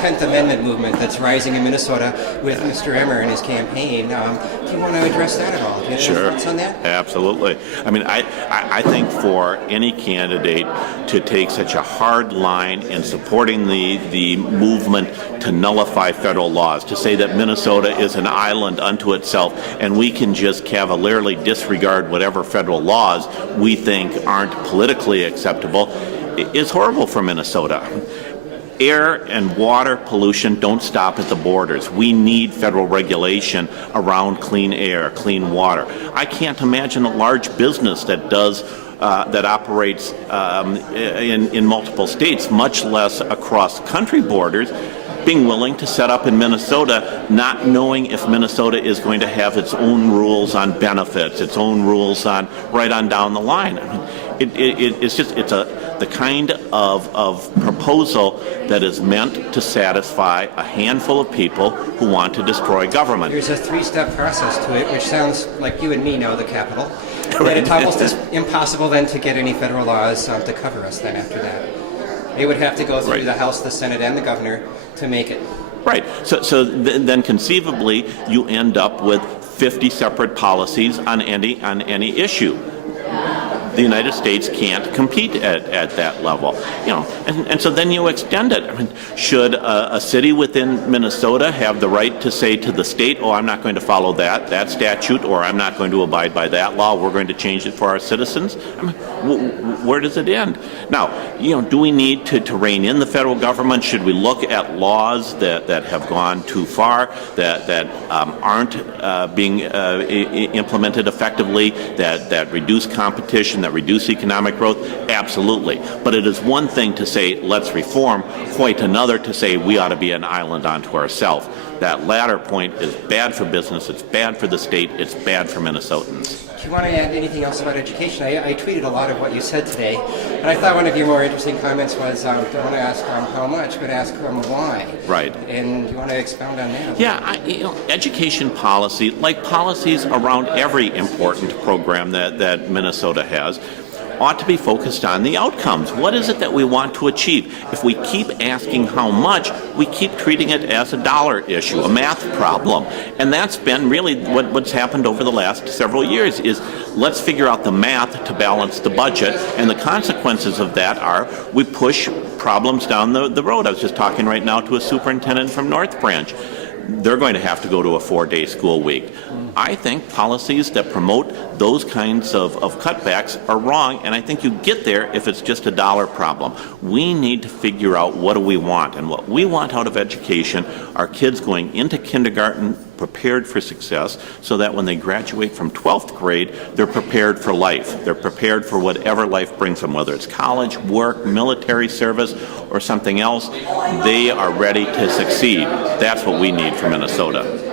10th Amendment movement that's rising in Minnesota with Mr. Emmer and his campaign. Do you want to address that at all? Do you have any thoughts on that? Absolutely. I mean, I think for any candidate to take such a hard line in supporting the movement to nullify federal laws, to say that Minnesota is an island unto itself and we can just cavalierly disregard whatever federal laws we think aren't politically acceptable, is horrible for Minnesota. Air and water pollution don't stop at the borders. We need federal regulation around clean air, clean water. I can't imagine a large business that operates in multiple states, much less across country borders, being willing to set up in Minnesota, not knowing if Minnesota is going to have its own rules on benefits, its own rules on right on down the line. I mean, it's the kind of proposal that is meant to satisfy a handful of people who want to destroy government. There's a three-step process to it, which sounds like you and me know the Capitol. But it's almost impossible then to get any federal laws to cover us then after that. They would have to go through the House, the Senate, and the governor to make it. Right. So then conceivably you end up with 50 separate policies on any issue. The United States can't compete at that level, and so then you extend it. I mean, should a city within Minnesota have the right to say to the state, "Oh, I'm not going to follow that statute," or "I'm not going to abide by that law. We're going to change it for our citizens"? I mean, where does it end? Now, do we need to rein in the federal government? Should we look at laws that have gone too far, that aren't being implemented effectively, that reduce competition, that reduce economic growth? Absolutely. But it is one thing to say, let's reform, quite another to say we ought to be an island unto ourselves. That latter point is bad for business, it's bad for the state, it's bad for Minnesotans. Do you want to add anything else about education? I tweeted a lot of what you said today, and I thought one of your more interesting comments was, don't want to ask how much, but ask why. Right. And you want to expound on that? Yeah, education policy, like policies around every important program that Minnesota has, ought to be focused on the outcomes. What is it that we want to achieve? If we keep asking how much, we keep treating it as a dollar issue, a math problem. And that's been really what's happened over the last several years is let's figure out the math to balance the budget, and the consequences of that are we push problems down the road. I was just talking right now to a superintendent from North Branch. They're going to have to go to a 4-day school week. I think policies that promote those kinds of cutbacks are wrong, and I think you get there if it's just a dollar problem. We need to figure out what do we want, and what we want out of education are kids going into kindergarten prepared for success so that when they graduate from 12th grade, they're prepared for life. They're prepared for whatever life brings them, whether it's college, work, military service, or something else. They are ready to succeed. That's what we need for Minnesota.